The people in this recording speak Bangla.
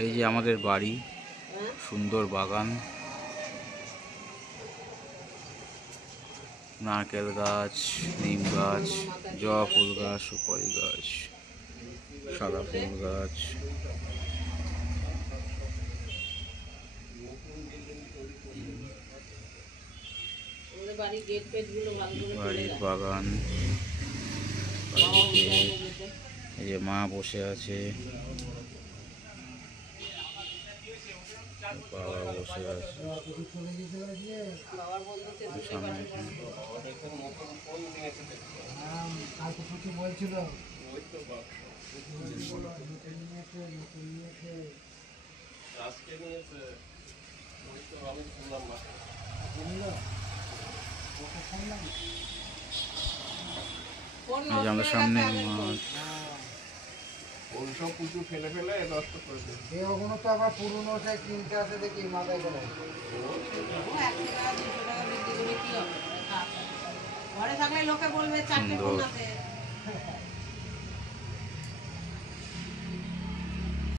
এই যে আমাদের বাড়ি, সুন্দর বাগান, নারকেল গাছ, নিম গাছ, জবা ফুল গাছ, সুপারি গাছ, সাদা ফুল গাছ, বাড়ির বাগান, এই যে মা বসে আছে, বাবা বসে আছে সামনে। এই যে আমাদের সামনে মাঠ, ওইসব পুজো ফেলে ফেলে নষ্ট করে দেয়। ওগুলো তো আবার পুরনো কিনতে আসে দেখি মাথায় করে। ঘরে থাকলে লোকে বলবে চারটে সুন্দর। কোন আছে